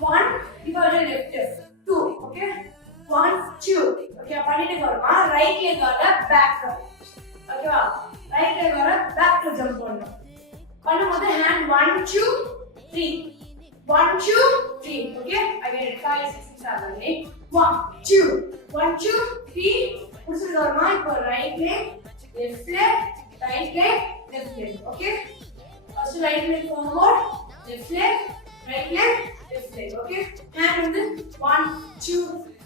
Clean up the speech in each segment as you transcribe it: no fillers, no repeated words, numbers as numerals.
1 இப்போ left 2 okay 1 2 okay பண்ணிட்டு வரமா ரைட் லெக்கோட பேக் ஓகேவா ரைட் லெக்கோட பேக்ல ஜம்ப் பண்ணனும் பண்ணும்போது ஹேண்ட் 1 2 3 1 2 3 okay again 5 6 7 8 1 2 1 2 3 புடிச்சிட்டு வரமா இப்போ right leg left leg right leg left leg okay first right leg forward left leg right leg left leg okay hand வந்து 1 2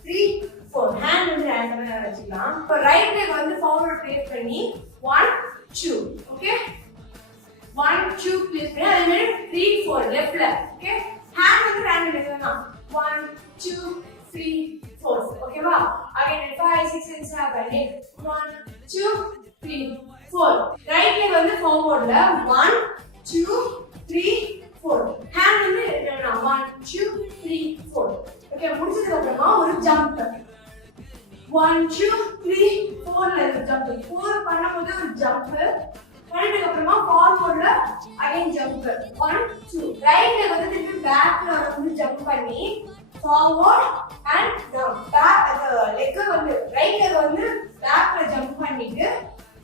3 4 hand வந்து hand மேல வச்சுக்கலாம் இப்போ ரைட் leg வந்து forward place பண்ணி 1 2 okay 1 2 place பண்ணி அதே மாதிரி 3 4 left leg okay hand வந்து hand எடுக்கலாம் 1 2 3 4 ஓகேவா again 5 6 and 7 8 1 2 3 4 ரைட் leg வந்து forwardல 1 2 3 4 hand வந்து 1 2 3 4 ஓகே முடிச்சதுக்கு அப்புறமா ஒரு ஜம்ப் 1 2 3 4 ல ஜம்ப் 4 பண்ணும்போது ஒரு ஜம்ப் பண்ணதுக்கு அப்புறமா ஃபார்வர்ட்ல அகைன் ஜம்ப் 1 2 ரைட்ல வந்து திருப்பி பேக்ல வந்து ஜம்ப் பண்ணி ஃபார்வர்ட் அண்ட் டவுன் பேக் அந்த லெக் வந்து ரைட் லெக் வந்து பேக்ல ஜம்ப் பண்ணிட்டு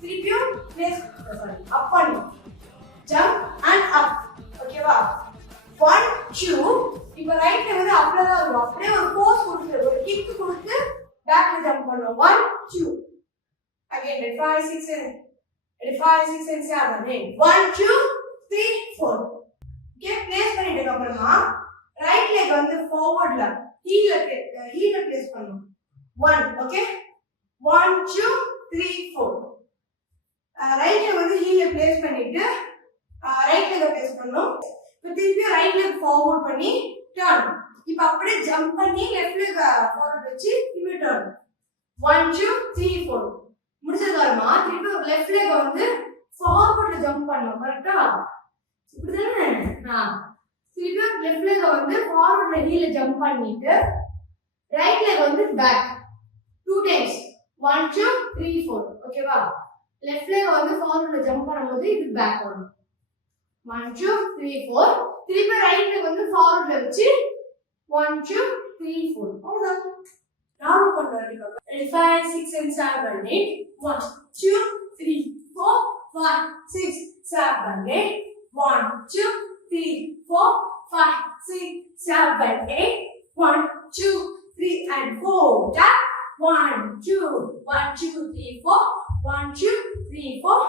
திருப்பியும் பிளேஸ் அப் பண்ணி ஜம்ப் அண்ட் அப் ஓகேவா 1 2 இப்போ ரைட் லெக் வந்து அப்ல தான் வரும் அப்படியே ஒரு போஸ் கொடுத்து ஒரு கிக் கொடுத்து பேக்ல ஜம்ப் பண்ணுவோம் 1 2 அகைன் 5 6 5 6 and 7 8 1 2 3 4 okay place பண்ணிட்டதுக்கு அப்புறமா ரைட் லெக் வந்து ஃபார்வர்ட்ல ஹீல்ல place பண்ணனும் 1 okay 1 2 3 4 ரைட் லெக் வந்து ஹீல்ல place பண்ணிட்டு ரைட் லெக் place பண்ணனும் இப்போ திருப்பி ரைட் லெக் ஃபார்வர்ட் பண்ணி டர்ன் இப்போ அப்படியே ஜம்ப் பண்ணி லெஃப்ட் லெக் ஃபார்வர்ட் வச்சு திருப்பி டர்ன் 1 2 3 4 முடிச்சதுக்கப்புறமா திருப்பி லெஃப்ட் லெக் வந்து ஃபார்வர்ட்ல ஜம்ப் பண்ணணும் கரெக்ட்டா இப்படிதானே திருப்பி லெஃப்ட் லெக் வந்து ஃபார்வர்ட்ல ஹீல்ல ஜம்ப் பண்ணிட்டு ரைட் லெக் வந்து பேக் 2 டைம்ஸ் 1 2 3 4 ஓகேவா லெஃப்ட் லெக் வந்து ஃபார்வர்ட்ல ஜம்ப் பண்ணும்போது இது பேக் வரும் 1 2 3 4 திருப்பி ரைட் லெக் வந்து ஃபார்வர்ட்ல வச்சு 1 2 3 4 அவ்வளவுதான் நாம கொண்டு வரீங்க 5 6 and 7 8 1 2 3 4 5 6 7 8 1 2 3 4 5 6 7 8 1 2 3 and 4 tap 1 2 1 2 3 4 1 2 3 4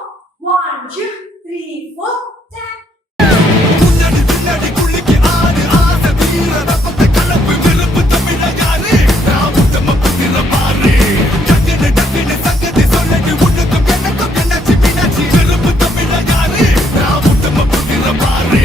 1 2 3 4 tap குன்னடி பின்னடி குளிக்கு ஆடு ஆசை வீர ரப்பத்தை கலப்பு விருப்பு தமிழ யாரு ராமுத்தம புதிர பாரு டக்குனு டக்குனு சங்கதி சொல்லடி உனக்கும் எனக்கும் என்னாச்சு மீனாட்சி விருப்பு தமிழ யாரு ராமுத்தம புதிர பாரு